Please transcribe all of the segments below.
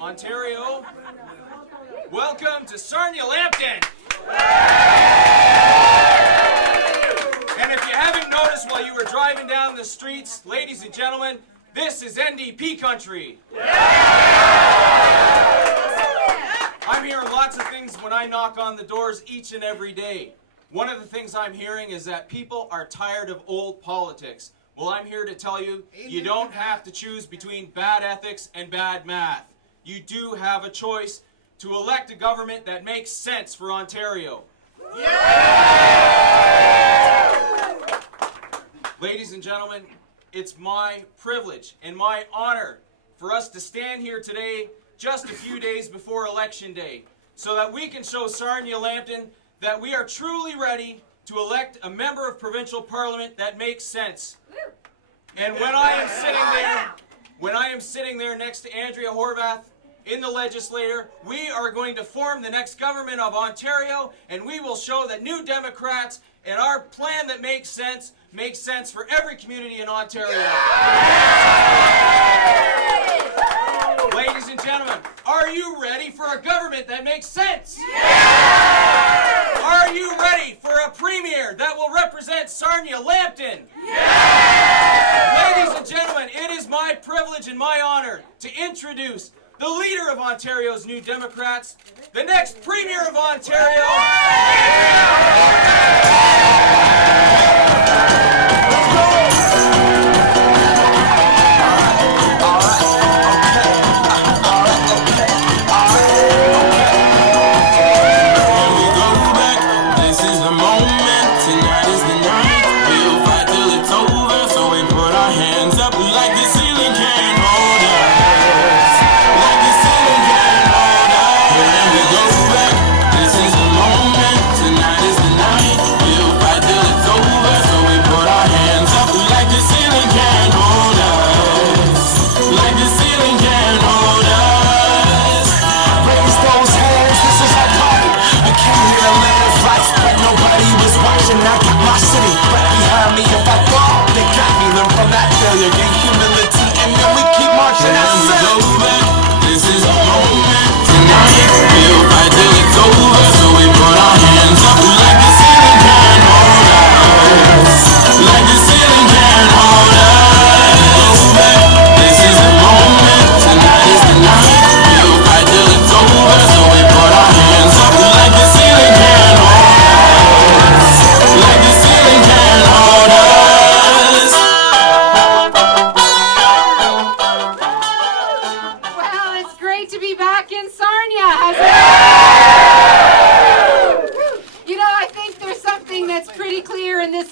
Ontario, welcome to Sarnia-Lambton. And if you haven't noticed while you were driving down the streets, ladies and gentlemen, this is NDP country. I'm hearing lots of things when I knock on the doors each and every day. One of the things I'm hearing is that people are tired of old politics. Well, I'm here to tell you, you don't have to choose between bad ethics and bad math. You do have a choice to elect a government that makes sense for Ontario. Yeah! Ladies and gentlemen, it's my privilege and my honor for us to stand here today just a few days before Election Day so that we can show Sarnia-Lambton that we are truly ready to elect a member of provincial parliament that makes sense. And when I am sitting there next to Andrea Horwath in the legislature, we are going to form the next government of Ontario, and we will show that New Democrats and our plan that makes sense for every community in Ontario. Ladies and gentlemen, are you ready for a government that makes sense? Are you ready for a premier that will represent Sarnia-Lambton? Ladies and gentlemen, it is my privilege and my honor to introduce the leader of Ontario's New Democrats, the next premier of Ontario.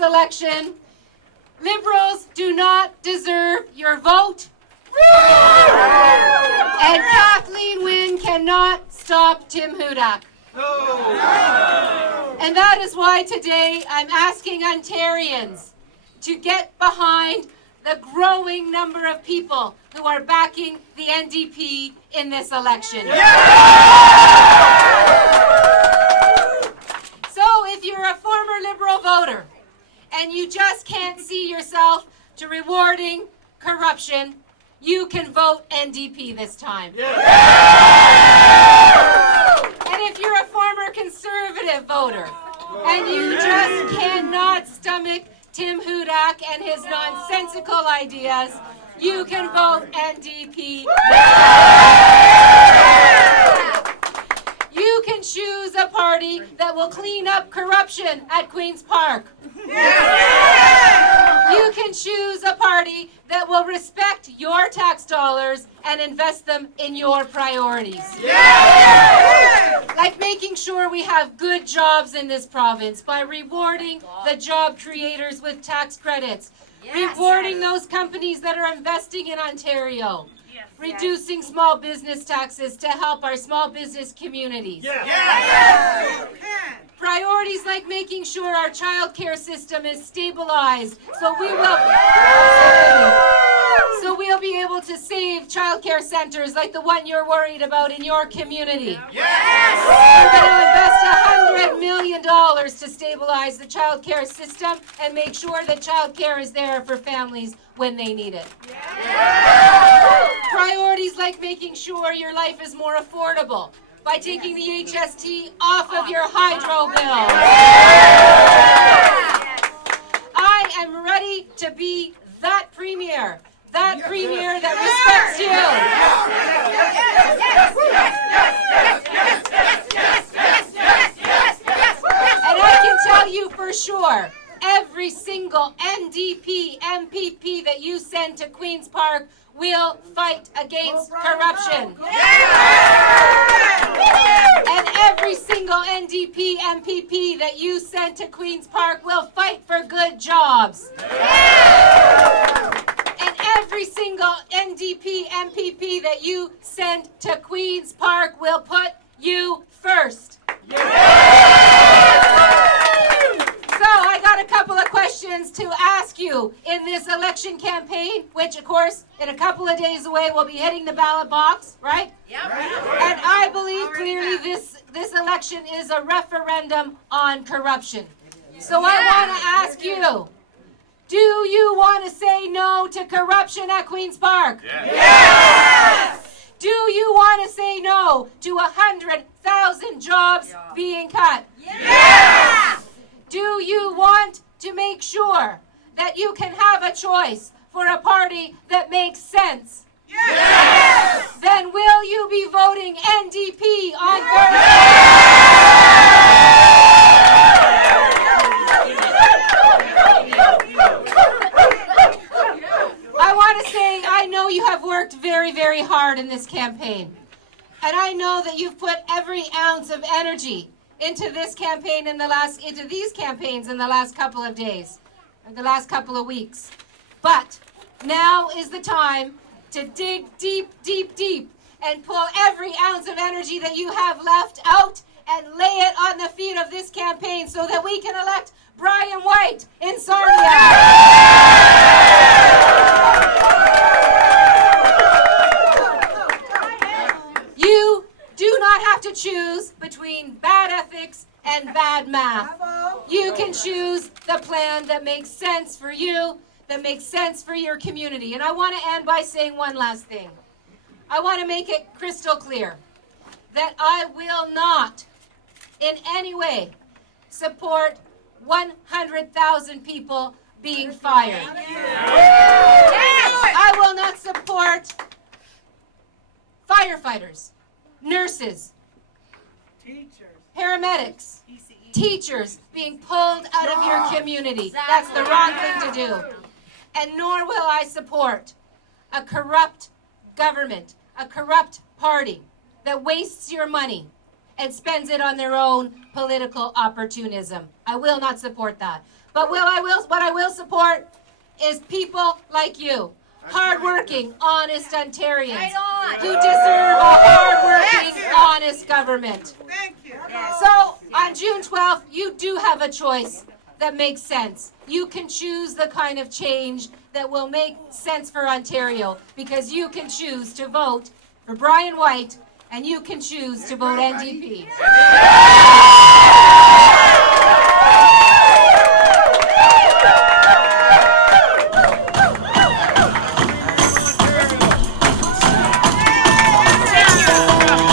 Election. Liberals do not deserve your vote. And Kathleen Wynne cannot stop Tim Hudak. And that is why today I'm asking Ontarians to get behind the growing number of people who are backing the NDP in this election. So if you're a former Liberal voter, and you just can't see yourself to rewarding corruption, you can vote NDP this time. And if you're a former Conservative voter, and you just cannot stomach Tim Hudak and his nonsensical ideas, you can vote NDP. You can choose a party that will clean up corruption at Queen's Park. You can choose a party that will respect your tax dollars and invest them in your priorities. Like making sure we have good jobs in this province by rewarding the job creators with tax credits, rewarding those companies that are investing in Ontario, reducing small business taxes to help our small business communities. Priorities like making sure our child care system is stabilized so we we'll be able to save childcare centers like the one you're worried about in your community. Yes! We're going to invest $100 million to stabilize the childcare system and make sure that childcare is there for families when they need it. Yes! Priorities like making sure your life is more affordable by taking the HST off of your hydro bill. I am ready to be that premier that respects you. And I can tell you for sure, every single NDP, MPP that you send to Queen's Park will fight against corruption. And every single NDP, MPP that you send to Queen's Park will fight for good jobs. And every single NDP, MPP that you send to Queen's Park will put you first. So I got a couple of questions to ask you in this election campaign, which of course in a couple of days away will be hitting the ballot box, right? Yep. And I believe clearly this election is a referendum on corruption. So I want to ask you, do you want to say no to corruption at Queen's Park? Yes! Do you want to say no to 100,000 jobs being cut? Yes! Do you want to make sure that you can have a choice for a party that makes sense? Yes! Then will you be voting NDP on I want to say, I know you have worked very, very hard in this campaign. And I know that you've put every ounce of energy into this campaign into these campaigns in the last couple of days, or the last couple of weeks. But now is the time to dig deep, deep, deep and pull every ounce of energy that you have left out and lay it on the feet of this campaign so that we can elect Brian White in Sarnia. You do not have to choose between bad ethics and bad math. You can choose the plan that makes sense for you, that makes sense for your community. And I want to end by saying one last thing. I want to make it crystal clear that I will not in any way support 100,000 people being fired. I will not support firefighters, nurses, paramedics, teachers being pulled out of your community. That's the wrong thing to do. And nor will I support a corrupt government, a corrupt party that wastes your money and spends it on their own political opportunism. I will not support that. But what I will support is people like you, hardworking, honest Ontarians who deserve a hardworking, honest government. Thank you. So on June 12th, you do have a choice that makes sense. You can choose the kind of change that will make sense for Ontario because you can choose to vote for Brian White and you can choose to vote NDP.